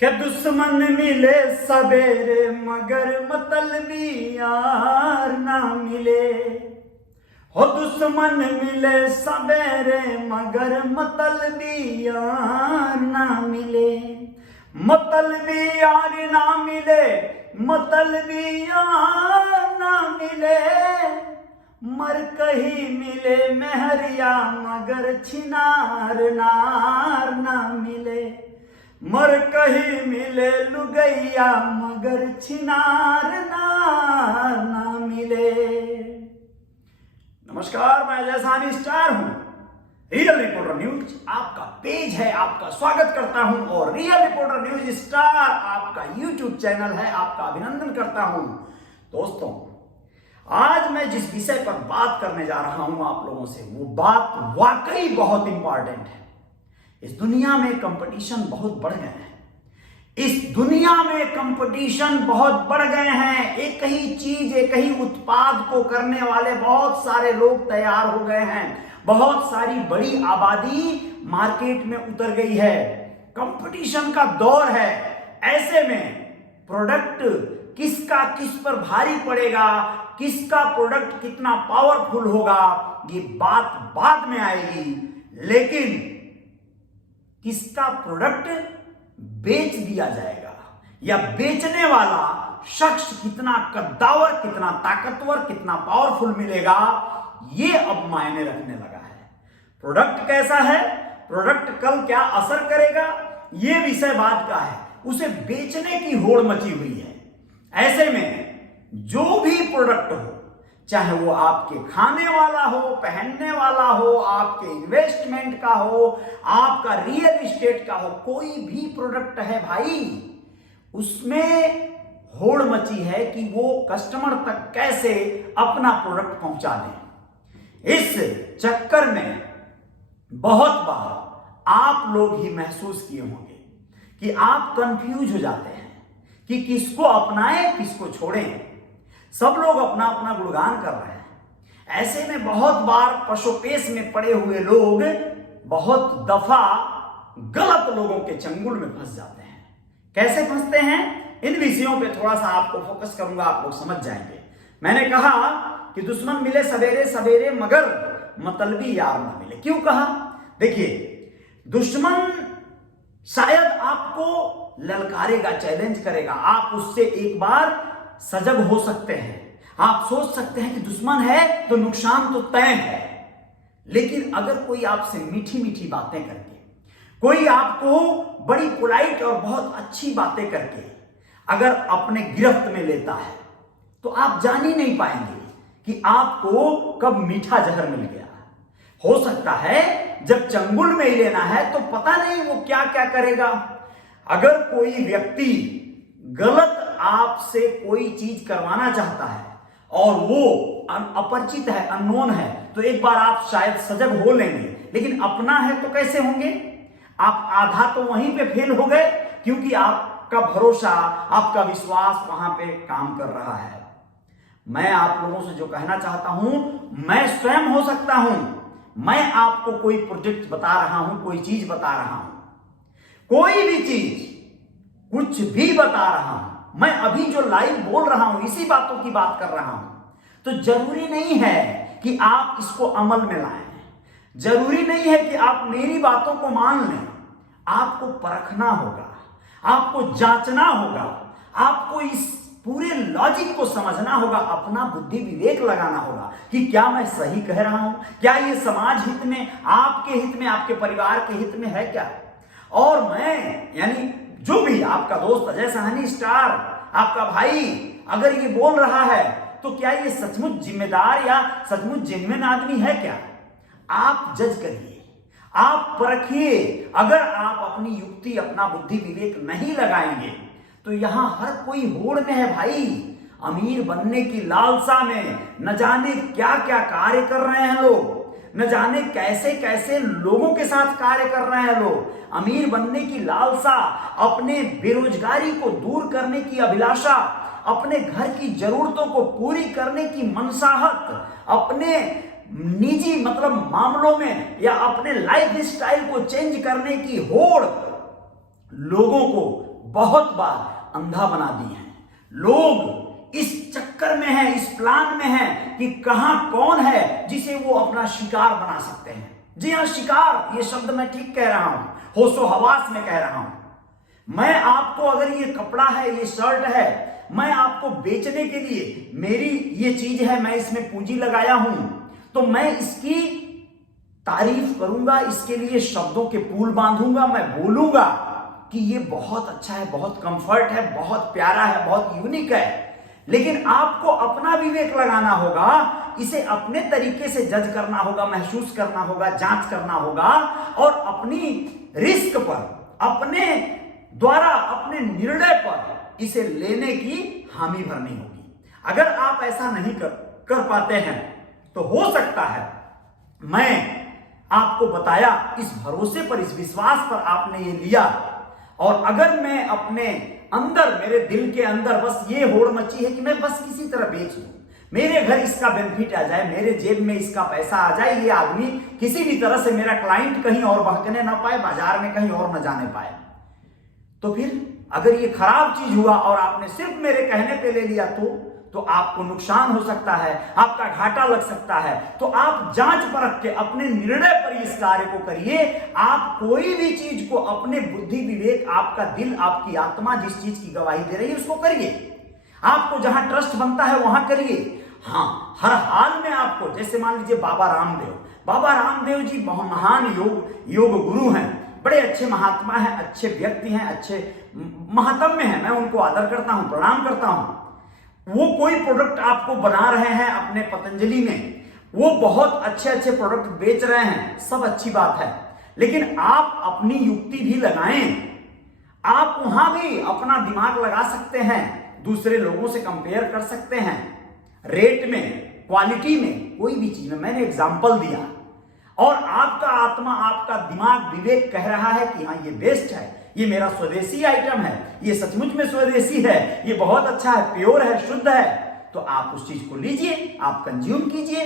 क्या दुश्मन मिले सवेरे मगर मतलबी यार ना मिले। हो दुश्मन मिले सवेरे मगर मतलबी यार ना मिले। मतलबी यार ना मिले, मतलबी यार ना मिले। मर कहीं मिले मेहरिया मगर छिनार नार ना मिले। मर कहीं मिले लुगैया मगर छिनार नार ना मिले। नमस्कार, मैं जयसानी स्टार हूं। रियल रिपोर्टर न्यूज आपका पेज है, आपका स्वागत करता हूं। और रियल रिपोर्टर न्यूज स्टार आपका यूट्यूब चैनल है, आपका अभिनंदन करता हूं। दोस्तों, आज मैं जिस विषय पर बात करने जा रहा हूं आप लोगों से, वो बात वाकई बहुत इंपॉर्टेंट है। इस दुनिया में कंपटीशन बहुत बढ़ गए हैं। इस दुनिया में कंपटीशन बहुत बढ़ गए हैं। एक ही चीज, एक ही उत्पाद को करने वाले बहुत सारे लोग तैयार हो गए हैं। बहुत सारी बड़ी आबादी मार्केट में उतर गई है। कंपटीशन का दौर है। ऐसे में प्रोडक्ट किसका किस पर भारी पड़ेगा, किसका प्रोडक्ट कितना पावरफुल होगा, ये बात बाद में आएगी। लेकिन किसका प्रोडक्ट बेच दिया जाएगा या बेचने वाला शख्स कितना कद्दावर, कितना ताकतवर, कितना पावरफुल मिलेगा, ये अब मायने रखने लगा है। प्रोडक्ट कैसा है, प्रोडक्ट कल क्या असर करेगा, ये विषय बात का है। उसे बेचने की होड़ मची हुई है। ऐसे में जो भी प्रोडक्ट हो, चाहे वो आपके खाने वाला हो, पहनने वाला हो, आपके इन्वेस्टमेंट का हो, आपका रियल एस्टेट का हो, कोई भी प्रोडक्ट है भाई, उसमें होड़ मची है कि वो कस्टमर तक कैसे अपना प्रोडक्ट पहुंचा दें। इस चक्कर में बहुत बार आप लोग ही महसूस किए होंगे कि आप कंफ्यूज हो जाते हैं कि किसको अपनाएं, किसको छोड़ें। सब लोग अपना अपना गुणगान कर रहे हैं। ऐसे में बहुत बार पशुपेश में पड़े हुए लोग बहुत दफा गलत लोगों के चंगुल में फंस जाते हैं। कैसे फंसते हैं, इन विषयों पे थोड़ा सा आपको फोकस करूंगा, आप लोग समझ जाएंगे। मैंने कहा कि दुश्मन मिले सवेरे सवेरे मगर मतलबी यार ना मिले। क्यों कहा? देखिए, दुश्मन शायद आपको ललकारेगा, चैलेंज करेगा। आप उससे एक बार सजग हो सकते हैं। आप सोच सकते हैं कि दुश्मन है तो नुकसान तो तय है। लेकिन अगर कोई आपसे मीठी मीठी बातें करके, कोई आपको बड़ी पोलाइट और बहुत अच्छी बातें करके अगर अपने गिरफ्त में लेता है, तो आप जान ही नहीं पाएंगे कि आपको कब मीठा जहर मिल गया। हो सकता है जब चंगुल में ही लेना है तो पता नहीं वो क्या क्या करेगा। अगर कोई व्यक्ति गलत आपसे कोई चीज करवाना चाहता है और वो अपरिचित है, अननोन है, तो एक बार आप शायद सजग हो लेंगे। लेकिन अपना है तो कैसे होंगे? आप आधा तो वहीं पे फेल हो गए, क्योंकि आपका भरोसा, आपका विश्वास वहां पे काम कर रहा है। मैं आप लोगों से जो कहना चाहता हूं, मैं स्वयं हो सकता हूं, मैं आपको कोई प्रोजेक्ट बता रहा हूं, कोई चीज बता रहा हूं, कोई भी चीज, कुछ भी बता रहा हूं, मैं अभी जो लाइव बोल रहा हूं, इसी बातों की बात कर रहा हूं, तो जरूरी नहीं है कि आप इसको अमल में लाएं। जरूरी नहीं है कि आप मेरी बातों को मान लें। आपको परखना होगा, आपको जांचना होगा, आपको इस पूरे लॉजिक को समझना होगा, अपना बुद्धि विवेक लगाना होगा कि क्या मैं सही कह रहा हूं, क्या ये समाज हित में, आपके हित में, आपके परिवार के हित में है क्या। और मैं यानी जो भी आपका दोस्त अजय साहनी स्टार, आपका भाई, अगर ये बोल रहा है तो क्या ये सचमुच जिम्मेदार या सचमुच जेन्युइन आदमी है क्या? आप जज करिए, आप परखिए। अगर आप अपनी युक्ति, अपना बुद्धि विवेक नहीं लगाएंगे तो यहां हर कोई होड़ में है भाई। अमीर बनने की लालसा में न जाने क्या क्या कार्य कर रहे हैं लोग, न जाने कैसे कैसे लोगों के साथ कार्य कर रहे हैं लोग। अमीर बनने की लालसा, अपने बेरोजगारी को दूर करने की अभिलाषा, अपने घर की जरूरतों को पूरी करने की मनसाहत, अपने निजी मामलों में या अपने लाइफ स्टाइल को चेंज करने की होड़ लोगों को बहुत बार अंधा बना दिए हैं। लोग इस चक्कर में हैं, इस प्लान में हैं कि कहां कौन है जिसे वो अपना शिकार बना सकते हैं। जी हां, शिकार, ये शब्द मैं ठीक कह रहा हूं, होशो हवास में कह रहा हूं। मैं आपको, अगर ये कपड़ा है, ये शर्ट है, मैं आपको बेचने के लिए, मेरी ये चीज है, मैं इसमें पूंजी लगाया हूं, तो मैं इसकी तारीफ करूंगा, इसके लिए शब्दों के पुल बांधूंगा, मैं बोलूंगा कि ये बहुत अच्छा है, बहुत कंफर्ट है, बहुत प्यारा है, बहुत यूनिक है। लेकिन आपको अपना विवेक लगाना होगा, इसे अपने तरीके से जज करना होगा, महसूस करना होगा, जांच करना होगा और अपनी रिस्क पर, अपने द्वारा, अपने निर्णय पर इसे लेने की हामी भरनी होगी। अगर आप ऐसा नहीं कर पाते हैं तो हो सकता है, मैं आपको बताया, इस भरोसे पर, इस विश्वास पर आपने ये लिया, और अगर मैं अपने अंदर, मेरे दिल के अंदर बस ये होड़ मची है कि मैं बस किसी तरह बेच दूं, मेरे घर इसका बेनिफिट आ जाए, मेरे जेब में इसका पैसा आ जाए, ये आदमी किसी भी तरह से, मेरा क्लाइंट कहीं और बहकने ना पाए, बाजार में कहीं और न जाने पाए, तो फिर अगर ये खराब चीज हुआ और आपने सिर्फ मेरे कहने पे ले लिया तो आपको नुकसान हो सकता है, आपका घाटा लग सकता है। तो आप जांच परख के अपने निर्णय पर इस कार्य को करिए। आप कोई भी चीज को अपने बुद्धि, विवेक, आपका दिल, आपकी आत्मा जिस चीज की गवाही दे रही है उसको करिए। आपको जहां ट्रस्ट बनता है वहां करिए। हाँ, हर हाल में आपको, जैसे मान लीजिए बाबा रामदेव जी महान योग गुरु हैं, बड़े अच्छे महात्मा हैं, अच्छे व्यक्ति हैं, अच्छे महात्म्य हैं, मैं उनको आदर करता हूं, प्रणाम करता हूं। वो कोई प्रोडक्ट आपको बना रहे हैं अपने पतंजलि में, वो बहुत अच्छे अच्छे प्रोडक्ट बेच रहे हैं, सब अच्छी बात है, लेकिन आप अपनी युक्ति भी लगाएं। आप वहां भी अपना दिमाग लगा सकते हैं, दूसरे लोगों से कंपेयर कर सकते हैं, रेट में, क्वालिटी में, कोई भी चीज में। मैंने एग्जाम्पल दिया और आपका आत्मा, आपका दिमाग, विवेक कह रहा है कि हाँ ये बेस्ट है, ये मेरा स्वदेशी आइटम है, ये सचमुच में स्वदेशी है, ये बहुत अच्छा है, प्योर है, शुद्ध है, तो आप उस चीज को लीजिए, आप कंज्यूम कीजिए,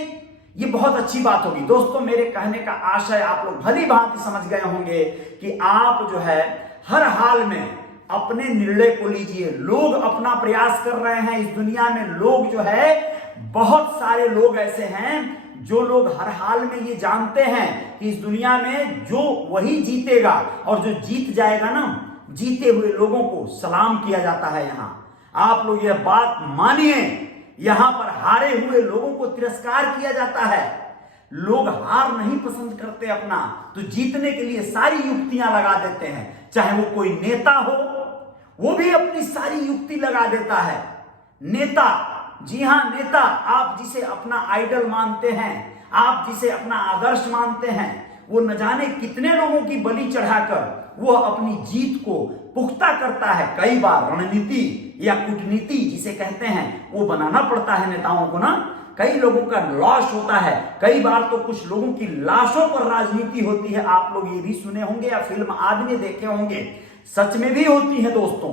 ये बहुत अच्छी बात होगी। दोस्तों, मेरे कहने का आशय आप लोग भली भांति समझ गए होंगे कि आप जो है हर हाल में अपने निर्णय को लीजिए। लोग अपना प्रयास कर रहे हैं इस दुनिया में, लोग जो है, बहुत सारे लोग ऐसे हैं जो लोग हर हाल में ये जानते हैं कि इस दुनिया में जो वही जीतेगा, और जो जीत जाएगा ना, जीते हुए लोगों को सलाम किया जाता है। यहां आप लोग यह बात मानिए, यहां पर हारे हुए लोगों को तिरस्कार किया जाता है। लोग हार नहीं पसंद करते अपना, तो जीतने के लिए सारी युक्तियां लगा देते हैं। चाहे वो कोई नेता हो, वो भी अपनी सारी युक्ति लगा देता है। नेता, जी हां, नेता, आप जिसे अपना आइडल मानते हैं, आप जिसे अपना आदर्श मानते हैं, वो न जाने कितने लोगों की बलि चढ़ाकर वो अपनी जीत को पुख्ता करता है। कई बार रणनीति या कूटनीति जिसे कहते हैं, वो बनाना पड़ता है नेताओं को ना। कई लोगों का लॉस होता है, कई बार तो कुछ लोगों की लाशों पर राजनीति होती है। आप लोग ये भी सुने होंगे या फिल्म आदमी देखे होंगे, सच में भी होती है। दोस्तों,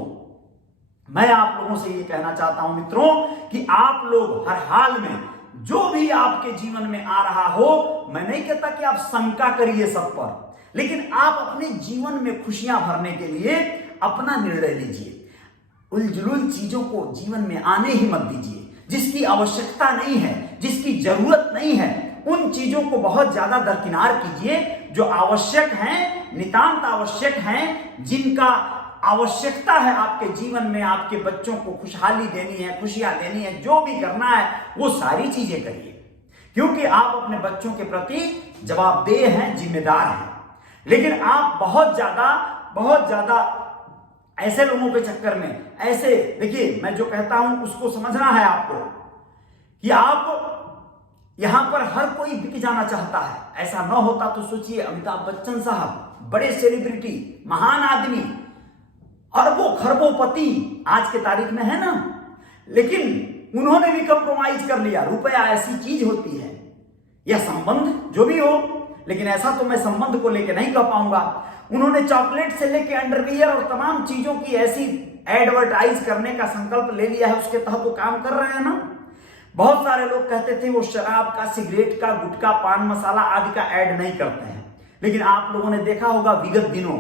मैं आप लोगों से ये कहना चाहता हूं मित्रों कि आप लोग हर हाल में जो भी आपके जीवन में आ रहा हो, मैं नहीं कहता कि आप शंका करिए सब पर, लेकिन आप अपने जीवन में खुशियां भरने के लिए अपना निर्णय लीजिए। उलझुल चीजों को जीवन में आने ही मत दीजिए। जिसकी आवश्यकता नहीं है, जिसकी जरूरत नहीं है, उन चीजों को बहुत ज्यादा दरकिनार कीजिए। जो आवश्यक हैं, नितांत आवश्यक हैं, जिनका आवश्यकता है आपके जीवन में, आपके बच्चों को खुशहाली देनी है, खुशियां देनी है, जो भी करना है वो सारी चीजें करिए, क्योंकि आप अपने बच्चों के प्रति जवाबदेह हैं, जिम्मेदार हैं। लेकिन आप बहुत ज्यादा ऐसे लोगों के चक्कर में, ऐसे, देखिए मैं जो कहता हूं उसको समझना है आपको, कि आप यहां पर हर कोई बिक जाना चाहता है। ऐसा ना होता तो सोचिए, अमिताभ बच्चन साहब, बड़े सेलिब्रिटी, महान आदमी, अरबों खरबोपति आज के तारीख में है ना, लेकिन उन्होंने भी कंप्रोमाइज कर लिया। रुपया ऐसी चीज होती है, या संबंध जो भी हो, लेकिन ऐसा तो मैं संबंध को लेकर नहीं कह पाऊंगा। उन्होंने चॉकलेट से लेकर अंडरवियर और तमाम चीजों की ऐसी एडवर्टाइज करने का संकल्प ले लिया है, उसके तहत वो काम कर रहे हैं ना। बहुत सारे लोग कहते थे वो शराब का, सिगरेट का, गुटखा, पान मसाला आदि का ऐड नहीं करते हैं, लेकिन आप लोगों ने देखा होगा विगत दिनों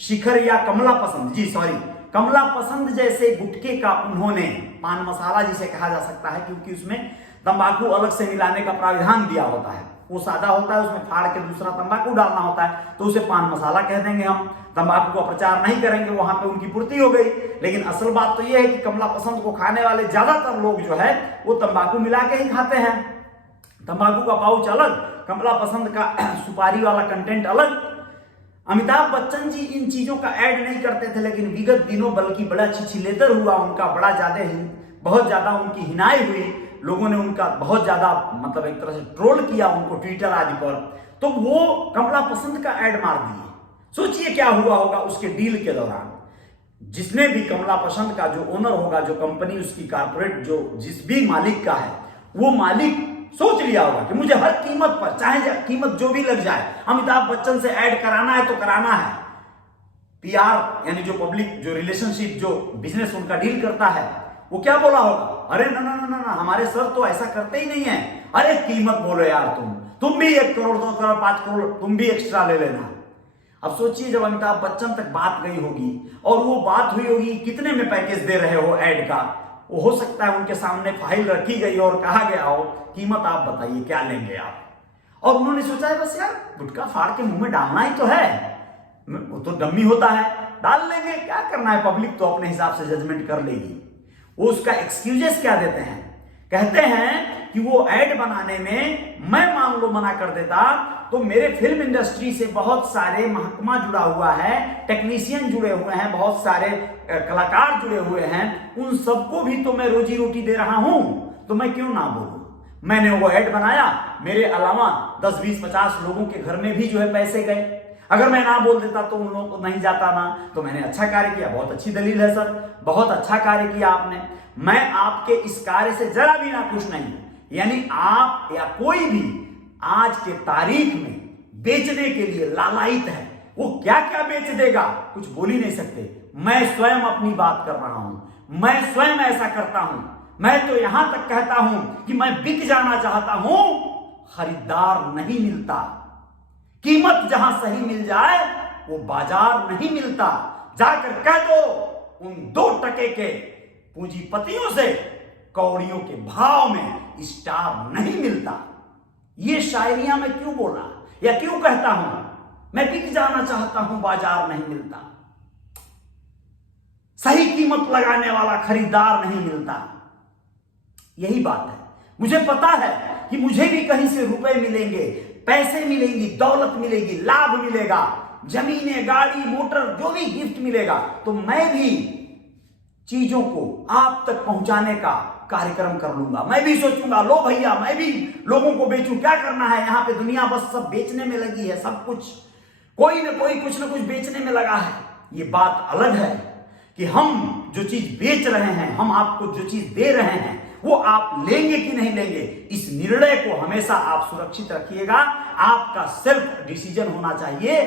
शिखर या कमला पसंद, जी सॉरी, कमला पसंद जैसे गुटखे का उन्होंने, पान मसाला जिसे कहा जा सकता है, क्योंकि उसमें तंबाकू अलग से मिलाने का प्राविधान दिया होता है, वो सादा होता है, उसमें फाड़ के दूसरा तंबाकू डालना होता है, तो उसे पान मसाला कह देंगे हम। तंबाकू का प्रचार नहीं करेंगे, वहां पे उनकी पूर्ति हो गई। लेकिन असल बात तो यह है कि कमला पसंद को खाने वाले ज्यादातर लोग जो है वो तंबाकू मिला के ही खाते हैं। तंबाकू का पाउच अलग, कमला पसंद का सुपारी वाला कंटेंट अलग। अमिताभ बच्चन जी इन चीजों का ऐड नहीं करते थे, लेकिन विगत दिनों बल्कि बड़ा छिछिलेतर हुआ उनका, बहुत ज्यादा उनकी हिनाई हुई, लोगों ने उनका बहुत ज्यादा मतलब एक तरह से ट्रोल किया उनको ट्विटर आदि पर, तो वो कमला पसंद का ऐड मार दिए। सोचिए क्या हुआ होगा उसके डील के दौरान। जिसने भी कमला पसंद का जो ओनर होगा, जो कंपनी उसकी कारपोरेट जो जिस भी मालिक का है, वो मालिक सोच लिया होगा कि मुझे हर कीमत पर, चाहे कीमत जो भी लग जाए, अमिताभ बच्चन से ऐड कराना है तो कराना है। पीआर यानी जो पब्लिक जो रिलेशनशिप जो बिजनेस उनका डील करता है, वो क्या बोला होगा, अरे ना ना ना ना ना, हमारे सर तो ऐसा करते ही नहीं है, अरे कीमत बोलो यार, तुम भी 1 करोड़ 2 करोड़ 5 करोड़ तुम भी एक्स्ट्रा ले लेना। अब सोचिए जब अमिताभ बच्चन तक बात गई होगी और वो बात हुई होगी कितने में पैकेज दे रहे हो ऐड का, वो हो सकता है उनके सामने फाइल रखी गई और कहा गया हो कीमत आप बताइए क्या लेंगे आप, और उन्होंने सोचा है बस यार गुटखा फाड़ के मुंह में डालना ही तो है, वो तो डम्मी होता है, डाल लेंगे, क्या करना है, पब्लिक तो अपने हिसाब से जजमेंट कर लेगी। वो उसका एक्सक्यूजेस क्या देते हैं, कहते हैं कि वो ऐड बनाने में मैं मान लो मना कर देता तो मेरे फिल्म इंडस्ट्री से बहुत सारे महकमा जुड़ा हुआ है, टेक्नीशियन जुड़े हुए हैं, बहुत सारे कलाकार जुड़े हुए हैं, उन सबको भी तो मैं रोजी रोटी दे रहा हूं, तो मैं क्यों ना बोलूं। मैंने वो ऐड बनाया, मेरे अलावा 10 20 50 लोगों के घर में भी जो है पैसे गए, अगर मैं ना बोल देता तो उन लोगों को नहीं जाता ना, तो मैंने अच्छा कार्य किया, बहुत अच्छी दलील है सर, बहुत अच्छा कार्य किया आपने। मैं आपके इस कार्य से जरा भी ना खुश नहीं, यानी आप या कोई भी आज के तारीख में बेचने के लिए लालायित है, वो क्या क्या बेच देगा कुछ बोल ही नहीं सकते। मैं स्वयं अपनी बात कर रहा हूं, मैं स्वयं ऐसा करता हूं, मैं तो यहां तक कहता हूं कि मैं बिक जाना चाहता हूं, खरीदार नहीं मिलता, कीमत जहां सही मिल जाए वो बाजार नहीं मिलता, जाकर कह दो उन 2 टके के पूंजीपतियों से कौड़ियों के भाव में स्टार नहीं मिलता। ये शायरियां मैं क्यों बोला या क्यों कहता हूं, मैं बिक जाना चाहता हूं, बाजार नहीं मिलता, सही कीमत लगाने वाला खरीदार नहीं मिलता, यही बात है। मुझे पता है कि मुझे भी कहीं से रुपए मिलेंगे, पैसे मिलेंगी, दौलत मिलेगी, लाभ मिलेगा, जमीनें, गाड़ी, मोटर, जो भी गिफ्ट मिलेगा, तो मैं भी चीजों को आप तक पहुंचाने का कार्यक्रम कर लूंगा। मैं भी सोचूंगा लो भैया मैं भी लोगों को बेचूं, क्या करना है, यहां पे दुनिया बस सब बेचने में लगी है, सब कुछ कोई ना कोई कुछ ना कुछ बेचने में लगा है। ये बात अलग है कि हम जो चीज बेच रहे हैं, हम आपको जो चीज दे रहे हैं, वो आप लेंगे कि नहीं लेंगे, इस निर्णय को हमेशा आप सुरक्षित रखिएगा। आपका सेल्फ डिसीजन होना चाहिए।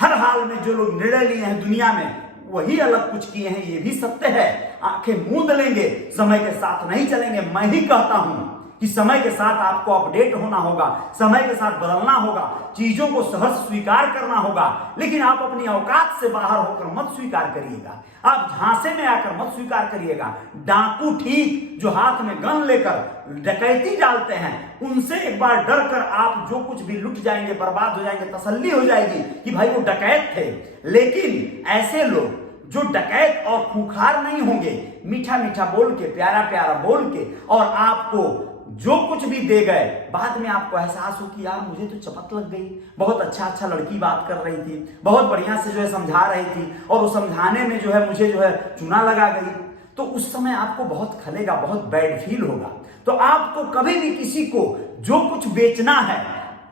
हर हाल में जो लोग निर्णय लिए हैं दुनिया में वही अलग कुछ किए हैं, ये भी सत्य है। आंखें मूंद लेंगे, समय के साथ नहीं चलेंगे। मैं ही कहता हूं कि समय के साथ आपको अपडेट होना होगा, समय के साथ बदलना होगा, चीजों को सहज स्वीकार करना होगा, लेकिन आप अपनी औकात से बाहर होकर मत स्वीकार करिएगा, आप झांसे में आकर मत स्वीकार करिएगा। डाकू ठीक जो हाथ में गन लेकर डकैती डालते हैं, उनसे एक बार डर कर आप जो कुछ भी लुट जाएंगे, बर्बाद हो जाएंगे, तसल्ली हो जाएगी कि भाई वो डकैत थे। लेकिन ऐसे लोग जो डकैत और खूंखार नहीं होंगे, मीठा मीठा बोल के, प्यारा प्यारा बोल के, और आपको जो कुछ भी दे गए, बाद में आपको एहसास हो कि यार मुझे तो चपत लग गई, बहुत अच्छा लड़की बात कर रही थी, बहुत बढ़िया से जो है समझा रही थी, और वो समझाने में जो है मुझे जो है चूना लगा गई, तो उस समय आपको बहुत खलेगा, बहुत बैड फील होगा। तो आपको कभी भी किसी को जो कुछ बेचना है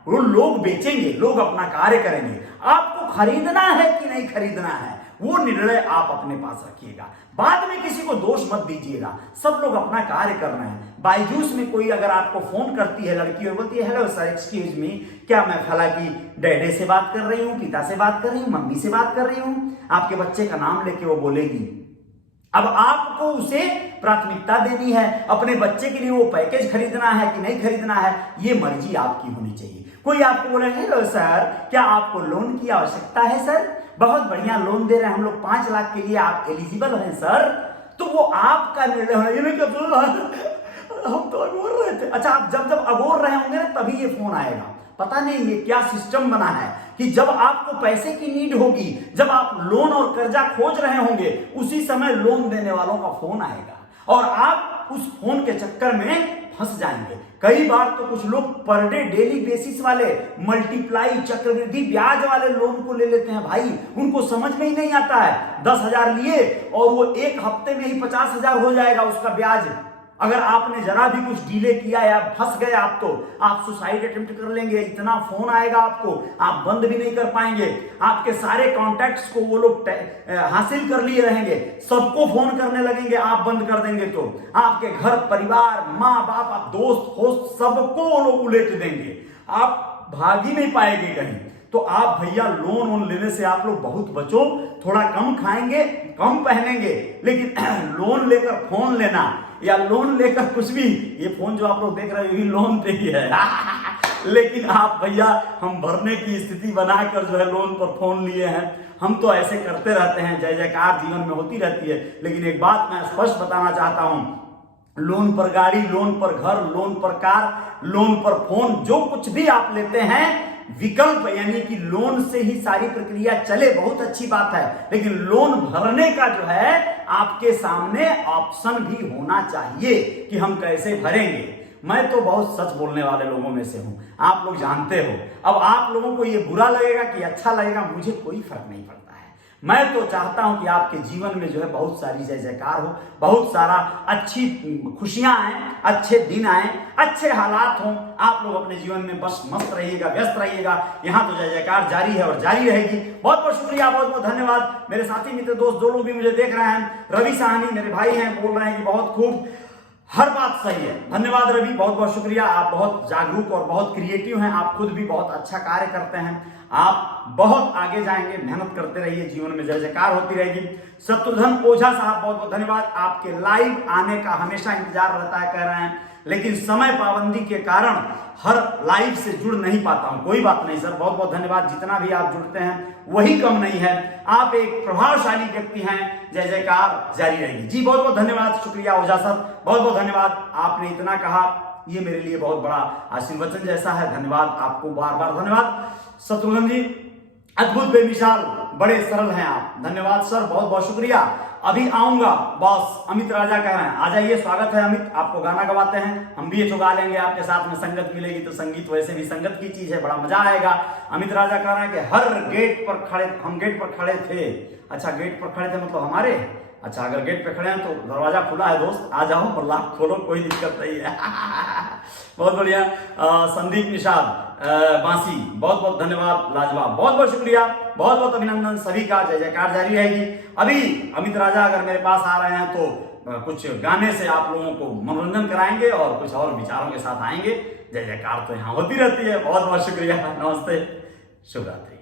वो लोग बेचेंगे, लोग अपना कार्य करेंगे। आपको खरीदना है कि नहीं खरीदना है, वो निर्णय आप अपने पास रखिएगा। बाद में किसी को दोष मत दीजिएगा, सब लोग अपना कार्य कर रहे हैं। बायजूस में कोई अगर आपको फोन करती है लड़की और बोलती है हेलो सर एक्सक्यूज मी, क्या मैं फला की डैडी से बात कर रही हूँ, पिता से बात कर रही हूँ, मम्मी से बात कर रही हूँ, आपके बच्चे का नाम लेके वो बोलेगी। अब आपको उसे प्राथमिकता देनी है, अपने बच्चे के लिए वो पैकेज खरीदना है कि नहीं खरीदना है, ये मर्जी आपकी होनी चाहिए। कोई आपको बोले हेलो सर क्या आपको लोन की आवश्यकता है सर, बहुत बढ़िया लोन दे रहे हैं हम लोग, 5 लाख के लिए आप एलिजिबल हैं सर। तो वो आपका निर्णय है, ये नहीं कि हम तो अगोर रहे थे। अच्छा, आप जब जब अगोर रहे होंगे ना तभी ये फोन आएगा। पता नहीं ये क्या सिस्टम बना है कि जब आपको पैसे की नीड होगी, जब आप लोन और कर्जा खोज रहे होंगे, उसी समय लोन देने वालों का फोन आएगा और आप उस फोन के चक्कर में फंस जाएंगे। कई बार तो कुछ लोग पर डे डेली बेसिस वाले मल्टीप्लाई चक्रवृद्धि ब्याज वाले लोन को ले लेते हैं भाई। उनको समझ में ही नहीं आता है, 10,000 लिए और वो एक हफ्ते में ही 50,000 हो जाएगा उसका ब्याज। अगर आपने जरा भी कुछ डिले किया या फंस गए आप, तो आप सुसाइड अटेम्प्ट कर लेंगे। इतना फोन आएगा आपको, आप बंद भी नहीं कर पाएंगे। आपके सारे कॉन्टैक्ट्स को वो लोग हासिल कर लिए रहेंगे, सबको फोन करने लगेंगे। आप बंद कर देंगे तो आपके घर परिवार, माँ बाप, आप दोस्त होस्ट सबको वो लोग उलेट देंगे, आप भाग ही नहीं पाएंगे कहीं। तो आप भैया लोन लेने से आप लोग बहुत बचो। थोड़ा कम खाएंगे, कम पहनेंगे, लेकिन लोन लेकर फोन लेना या लोन लेकर कुछ भी, ये फोन जो आप लोग देख रहे हो ये लोन पे ही है लेकिन आप भैया, हम भरने की स्थिति बनाकर जो है लोन पर फोन लिए हैं। हम तो ऐसे करते रहते हैं, जय जयकार जीवन में होती रहती है। लेकिन एक बात मैं स्पष्ट बताना चाहता हूं, लोन पर गाड़ी, लोन पर घर, लोन पर कार, लोन पर फोन, जो कुछ भी आप लेते हैं, विकल्प यानी कि लोन से ही सारी प्रक्रिया चले, बहुत अच्छी बात है। लेकिन लोन भरने का जो है आपके सामने ऑप्शन भी होना चाहिए कि हम कैसे भरेंगे। मैं तो बहुत सच बोलने वाले लोगों में से हूं, आप लोग जानते हो। अब आप लोगों को ये बुरा लगेगा कि अच्छा लगेगा, मुझे कोई फर्क नहीं पड़ता है। मैं तो चाहता हूं कि आपके जीवन में जो है बहुत सारी जय जयकार हो, बहुत सारा अच्छी खुशियां आए, अच्छे दिन आए, अच्छे हालात हों। आप लोग अपने जीवन में बस मस्त रहिएगा, व्यस्त रहिएगा। यहां तो जय जयकार जारी है और जारी रहेगी। बहुत बहुत शुक्रिया, बहुत बहुत धन्यवाद मेरे साथी मित्र दोस्त, जो लोग भी मुझे देख रहे हैं। रवि साहनी मेरे भाई हैं, बोल रहे हैं कि बहुत खूब, हर बात सही है। धन्यवाद रवि, बहुत बहुत शुक्रिया। आप बहुत जागरूक और बहुत क्रिएटिव हैं, आप खुद भी बहुत अच्छा कार्य करते हैं। आप बहुत आगे जाएंगे, मेहनत करते रहिए, जीवन में जय जयकार होती रहेगी। शत्रुघ्न ओझा साहब बहुत बहुत धन्यवाद, आपके लाइव आने का हमेशा इंतजार रहता है, कह रहे हैं, लेकिन समय पाबंदी के कारण हर लाइव से जुड़ नहीं पाता हूं। कोई बात नहीं सर, बहुत बहुत धन्यवाद। जितना भी आप जुड़ते हैं वही कम नहीं है, आप एक प्रभावशाली व्यक्ति हैं, जय जयकार जारी रहेगी। जी बहुत बहुत धन्यवाद, शुक्रिया ओझा सर, बहुत बहुत धन्यवाद। आपने इतना कहा, ये मेरे लिए बहुत बड़ा आशीर्वचन जैसा है। धन्यवाद आपको, बार बार धन्यवाद। शत्रुघ्न जी अद्भुत, बेमिसाल, बड़े सरल हैं आप, धन्यवाद सर, बहुत बहुत शुक्रिया। अभी आऊंगा बॉस, अमित राजा कह रहे हैं, आ जाइए, स्वागत है अमित, आपको गाना गवाते हैं, हम भी ये गा लेंगे आपके साथ में, संगत मिलेगी तो संगीत वैसे भी संगत की चीज है, बड़ा मजा आएगा। अमित राजा कह रहे हैं कि हर गेट पर खड़े, हम गेट पर खड़े थे। अच्छा, गेट पर खड़े थे मतलब हमारे, अच्छा अगर गेट पे खड़े हैं तो दरवाजा खुला है दोस्त, आ जाओ और लाख खोलो, कोई दिक्कत नहीं है बहुत बढ़िया। संदीप निषाद बांसी, बहुत बहुत धन्यवाद, लाजवाब, बहुत बहुत शुक्रिया, बहुत बहुत अभिनंदन सभी का, जय जयकार जारी रहेगी। अभी अमित राजा अगर मेरे पास आ रहे हैं तो कुछ गाने से आप लोगों को मनोरंजन कराएंगे और कुछ और विचारों के साथ आएंगे। जय जयकार तो यहाँ होती रहती है। बहुत बहुत शुक्रिया, नमस्ते, शुभ रात्रि।